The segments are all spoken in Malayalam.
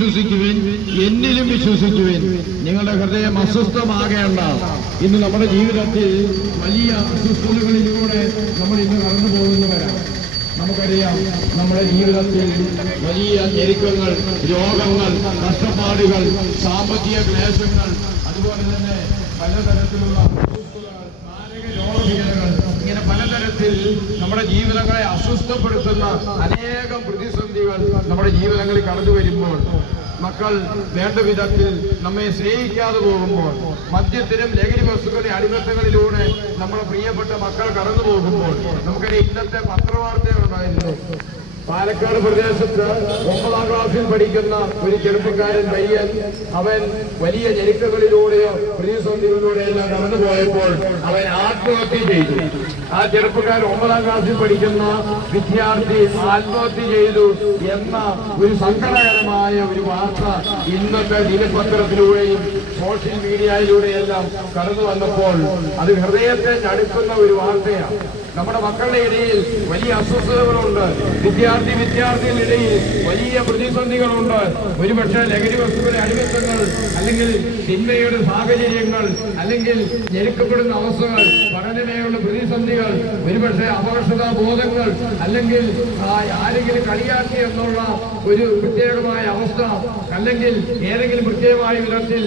വിശ്വസിക്കുവിൻ, എന്നിലും വിശ്വസിക്കുവിൻ. നിങ്ങളുടെ ഹൃദയം അസ്വസ്ഥമാകേണ്ട. ഇന്ന് നമ്മുടെ ജീവിതത്തിൽ വലിയ അസ്വസ്ഥതകളിലൂടെ നമ്മൾ ഇന്ന് കടന്നു പോകുന്നവരാണ്. നമുക്കറിയാം, നമ്മുടെ ജീവിതത്തിൽ വലിയ ഞെരുക്കങ്ങൾ, രോഗങ്ങൾ, കഷ്ടപ്പാടുകൾ, സാമ്പത്തിക ക്ലേശങ്ങൾ, അതുപോലെ തന്നെ പലതരത്തിലുള്ള മാരക രോഗപീഠകൾ, ഇങ്ങനെ പലതരത്തിൽ നമ്മുടെ ജീവിതങ്ങളെ അസ്വസ്ഥപ്പെടുത്തുന്ന അനേകം പ്രതിസന്ധികൾ നമ്മുടെ ജീവിതങ്ങളിൽ കടന്നു വരുമ്പോൾ, മക്കൾ വേണ്ട വിധത്തിൽ നമ്മെ സ്നേഹിക്കാതെ പോകുമ്പോൾ, മദ്യത്തിനും ലഹരി വസ്തുക്കളുടെ അടിമത്തങ്ങളിലൂടെ നമ്മുടെ പ്രിയപ്പെട്ട മക്കൾ കടന്നു പോകുമ്പോൾ, നമുക്കറിയാം ഇന്നത്തെ പത്രവാർത്തകളുണ്ടായിരുന്നു. പാലക്കാട് പ്രദേശത്ത് 9ാം ക്ലാസ്സിൽ പഠിക്കുന്ന ഒരു ചെറുപ്പക്കാരൻ പയ്യൻ, അവൻ വലിയ ഞെരുക്കങ്ങളിലൂടെയോ പ്രതിസന്ധികളിലൂടെയെല്ലാം കടന്നുപോയപ്പോൾ അവൻ ആത്മഹത്യ ചെയ്തു. ആ ചെറുപ്പക്കാരൻ 9ാം ക്ലാസ്സിൽ പഠിക്കുന്ന വിദ്യാർത്ഥി ആത്മഹത്യ ചെയ്തു എന്ന ഒരു സങ്കടകരമായ ഒരു വാർത്ത ഇന്നത്തെ ദിനപത്രത്തിലൂടെയും സോഷ്യൽ മീഡിയയിലൂടെയെല്ലാം കടന്നു വന്നപ്പോൾ അത് ഹൃദയത്തെ ഞടുക്കുന്ന ഒരു വാർത്തയാണ്. നമ്മുടെ മക്കളുടെ ഇടയിൽ വലിയ അസ്വസ്ഥതകളുണ്ട്. വിദ്യാർത്ഥികളുടെ ഇടയിൽ വലിയ പ്രതിസന്ധികളുണ്ട്. ഒരുപക്ഷെ ലഹരി വസ്തുക്കളുടെ അടിമത്തങ്ങൾ, അല്ലെങ്കിൽ തിന്മയുടെ സാഹചര്യങ്ങൾ, അല്ലെങ്കിൽ ഞെരുക്കപ്പെടുന്ന അവസ്ഥകൾ, പഠനമേയുള്ള പ്രതിസന്ധികൾ, ഒരുപക്ഷെ അപകർഷതാ ബോധങ്ങൾ, അല്ലെങ്കിൽ ആരെങ്കിലും കളിയാക്കി എന്നുള്ള ഒരു പ്രത്യേകമായ അവസ്ഥ, അല്ലെങ്കിൽ ഏതെങ്കിലും പ്രത്യേകമായ വിധത്തിൽ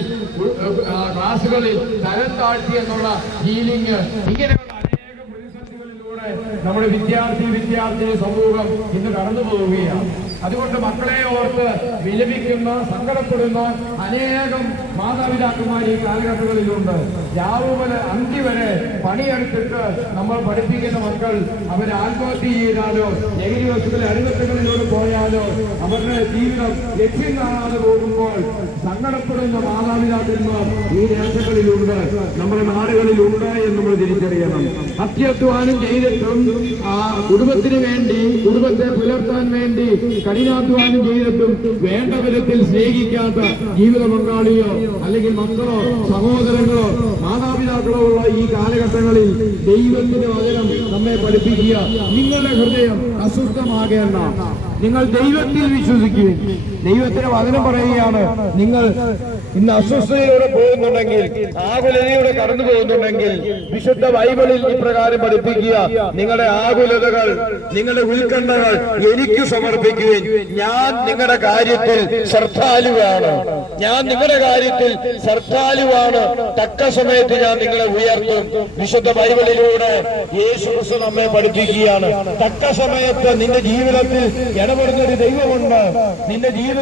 ക്ലാസുകളിൽ തരം താഴ്ത്തി എന്നുള്ള ഫീലിംഗ്, ഇങ്ങനെയുള്ള നമ്മുടെ വിദ്യാർത്ഥി സമൂഹം ഇന്ന് കടന്നു പോവുകയാണ്. അതുകൊണ്ട് മക്കളെ ഓർത്ത് വിലപിക്കുന്ന, സങ്കടപ്പെടുന്ന അനേകം മാതാപിതാക്കന്മാർ ഈ കാലഘട്ടങ്ങളിലുണ്ട്. രാവുവരെ അന്തി വരെ പണിയെടുത്തിട്ട് നമ്മൾ പഠിപ്പിക്കുന്ന മക്കൾ അവർ ആത്മഹത്യ ചെയ്താലോ, ലഹരി വസ്തുക്കളുടെ അടിമത്തങ്ങളിലൂടെ പോയാലോ, അവരുടെ ജീവിതം ലക്ഷ്യം കാണാതെ പോകുമ്പോൾ സങ്കടപ്പെടുന്ന മാതാപിതാക്കന്മാർ ഈ ദേശങ്ങളിലുണ്ട്, നമ്മുടെ നാടുകളിലുണ്ട് എന്ന് നമ്മൾ തിരിച്ചറിയണം. അത്യധ്വാനം ചെയ്തിട്ടും ആ കുടുംബത്തിന് വേണ്ടി, കുടുംബത്തെ പുലർത്താൻ വേണ്ടി കഠിനാധ്വാനം ചെയ്തിട്ടും വേണ്ട വിധത്തിൽ സ്നേഹിക്കാത്ത ജീവിത പങ്കാളിയോ, അല്ലെങ്കിൽ മക്കളോ, സഹോദരങ്ങളോ, മാതാപിതാക്കളോ ഉള്ള ഈ കാലഘട്ടങ്ങളിൽ ദൈവത്തിന്റെ വചനം നമ്മെ പഠിപ്പിക്കുക, നിങ്ങളുടെ ഹൃദയം അസ്വസ്ഥമാകേണ്ട, നിങ്ങൾ ദൈവത്തിൽ വിശ്വസിക്കുകയും. ദൈവത്തിന്റെ വചനം പറയുകയാണ്, നിങ്ങൾ ഇന്ന് അസ്വസ്ഥതയോടെ പോകുന്നുണ്ടെങ്കിൽ, ആകുലതയോടെ കടന്നു പോകുന്നുണ്ടെങ്കിൽ, വിശുദ്ധ ബൈബിളിൽ ഇപ്രകാരം പഠിപ്പിക്കുക, നിങ്ങളുടെ ആകുലതകൾ, നിങ്ങളുടെ ഉത്കണ്ഠകൾ എനിക്ക് സമർപ്പിക്കുകയും ഞാൻ നിങ്ങളുടെ കാര്യത്തിൽ ശ്രദ്ധാലുവാണ്. ഞാൻ നിങ്ങളുടെ കാര്യത്തിൽ ശ്രദ്ധാലുവാണ്. തക്ക സമയത്ത് ഞാൻ നിങ്ങളെ ഉയർത്തും. വിശുദ്ധ ബൈബിളിലൂടെ യേശു ക്രിസ്തു നമ്മെ പഠിപ്പിക്കുകയാണ്, തക്ക സമയത്ത് നിന്റെ ജീവിതത്തിൽ ഇടപെടുന്ന ഒരു ദൈവമുണ്ട്. നിന്റെ ജീവിതത്തിൽ